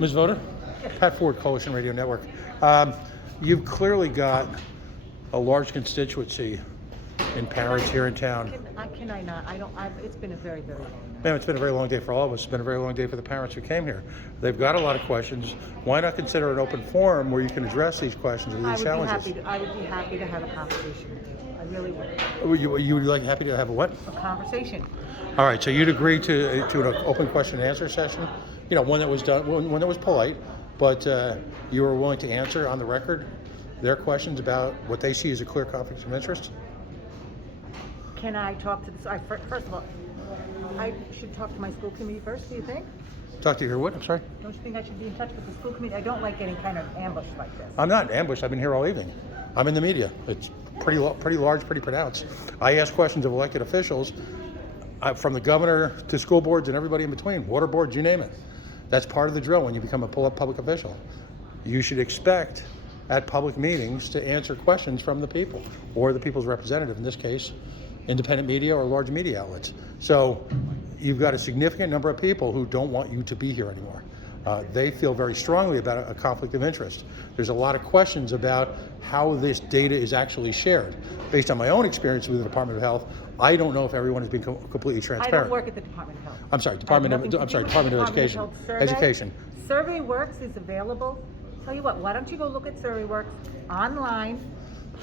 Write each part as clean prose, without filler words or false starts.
Ms. Votta? Pat Ford, Coalition Radio Network. You've clearly got a large constituency in parents here in town. Can I not? It's been a very, very long night. Ma'am, it's been a very long day for all of us. It's been a very long day for the parents who came here. They've got a lot of questions. Why not consider an open forum where you can address these questions and these challenges? I would be happy to have a conversation with you. I really would. You would like happy to have a what? A conversation. All right, so you'd agree to an open question and answer session? You know, one that was done, one that was polite, but you were willing to answer on the record their questions about what they see as a clear conflict of interest? Can I talk to the, first of all, I should talk to my school committee first, do you think? Talk to your what? I'm sorry? Don't you think I should be in touch with the school committee? I don't like getting kind of ambushed like this. I'm not ambushed. I've been here all evening. I'm in the media. It's pretty large, pretty pronounced. I ask questions of elected officials, from the governor to school boards and everybody in between, water boards, you name it. That's part of the drill when you become a public official. You should expect at public meetings to answer questions from the people or the people's representative, in this case, independent media or large media outlets. So you've got a significant number of people who don't want you to be here anymore. They feel very strongly about a conflict of interest. There's a lot of questions about how this data is actually shared. Based on my own experience with the Department of Health, I don't know if everyone has been completely transparent. I don't work at the Department of Health. I'm sorry, Department of Education. Education. SurveyWorks is available. Tell you what, why don't you go look at SurveyWorks online,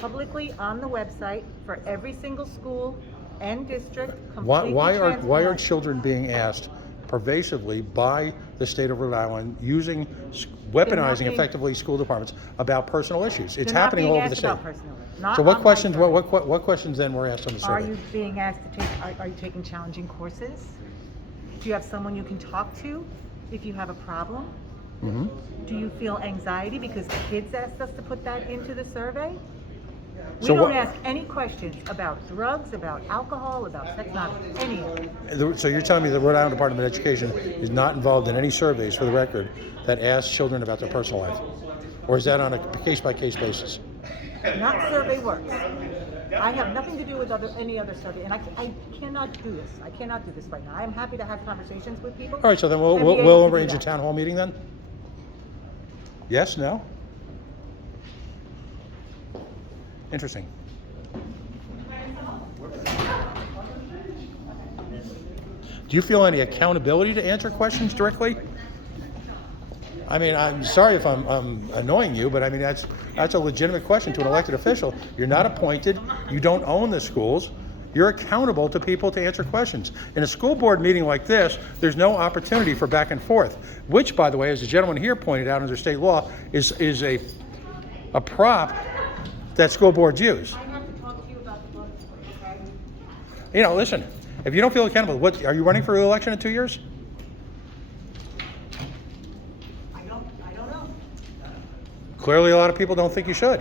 publicly on the website for every single school and district. Why are children being asked pervasively by the state of Rhode Island weaponizing effectively school departments about personal issues? It's happening all over the state. So what questions? What questions then were asked on the survey? Are you being asked to take? Are you taking challenging courses? Do you have someone you can talk to if you have a problem? Mm-hmm. Do you feel anxiety because the kids asked us to put that into the survey? We So don't ask any questions about drugs, about alcohol, about sex, not any of it. So you're telling me the Rhode Island Department of Education is not involved in any surveys, for the record, that ask children about their personal life? Or is that on a case-by-case basis? Not SurveyWorks. I have nothing to do with any other survey, and I cannot do this. I cannot do this right now. I am happy to have conversations with people. All right, so then we'll arrange a town hall meeting then? Yes, no? Interesting. Do you feel any accountability to answer questions directly? I mean, I'm sorry if I'm annoying you, but I mean, that's a legitimate question to an elected official. You're not appointed. You don't own the schools. You're accountable to people to answer questions. In a school board meeting like this, there's no opportunity for back and forth, which, by the way, as the gentleman here pointed out under state law, is a prop that school boards use. I have to talk to you about the book, okay? You know, listen, if you don't feel accountable, what are you running for re-election in 2 years? I don't know. Clearly, a lot of people don't think you should.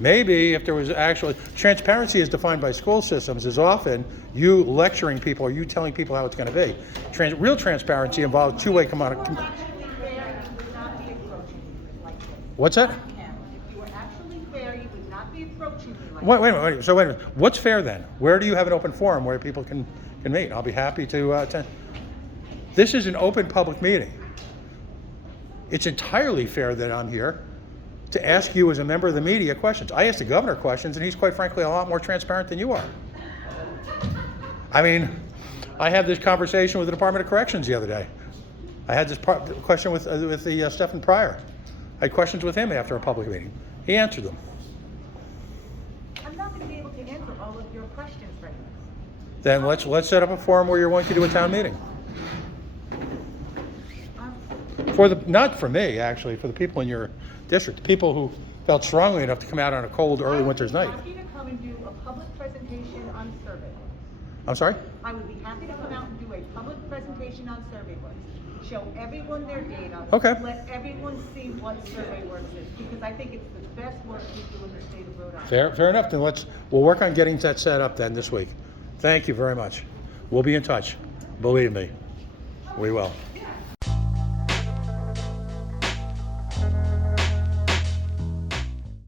Maybe if there was actually transparency is defined by school systems is often you lecturing people or you telling people how it's going to be. Real transparency involves two-way communication. What's that? If you were actually fair, you would not be approaching me like Wait a minute. So wait a minute. What's fair then? Where do you have an open forum where people can meet? I'll be happy to attend. This is an open public meeting. It's entirely fair that I'm here to ask you as a member of the media questions. I asked the governor questions, and he's quite frankly a lot more transparent than you are. I mean, I had this conversation with the Department of Corrections the other day. I had this question with the Stephen Pryor. I had questions with him after a public meeting. He answered them. I'm not going to be able to answer all of your questions right now. Then let's set up a forum where you're going to do a town meeting. Not for me, actually, for the people in your district, the people who felt strongly enough to come out on a cold, early winter's night. I would be happy to come and do a public presentation on SurveyWorks. I'm sorry? I would be happy to come out and do a public presentation on SurveyWorks. Show everyone their data. Okay. Let everyone see what SurveyWorks is, because I think it's the best work we do in the state of Rhode Island. Fair enough. Then we'll work on getting that set up then this week. Thank you very much. We'll be in touch. Believe me, we will.